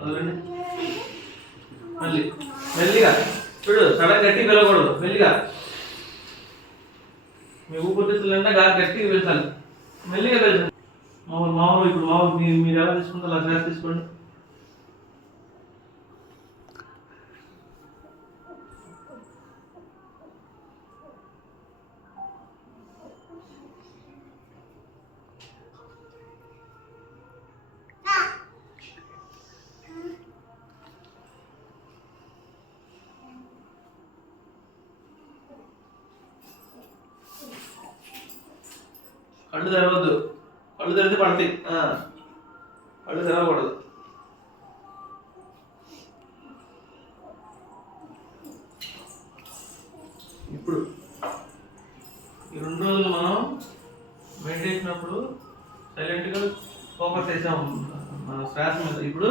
వదలండి. మళ్ళీ మెల్లిగా చూడు, సడన్ గట్టిగా వెళ్ళకూడదు, మెల్లిగా. మీ ఊపిరితిత్తులంటే గట్టిగా పెంచాలి, మెల్లిగా పెంచాలి. మామూలు ఇప్పుడు మీరు ఎలా తీసుకుంటారు అలా శ్వాస తీసుకోండి. కళ్ళు తెరవద్దు, కళ్ళు తెరిస్తే పడతాయి. కళ్ళు తెరవకూడదు. ఇప్పుడు ఈ 2 రోజులు మనం మెడిటేషన్ సైలెంట్గా ఫోకస్ చేసాం మన శ్వాస మీద. ఇప్పుడు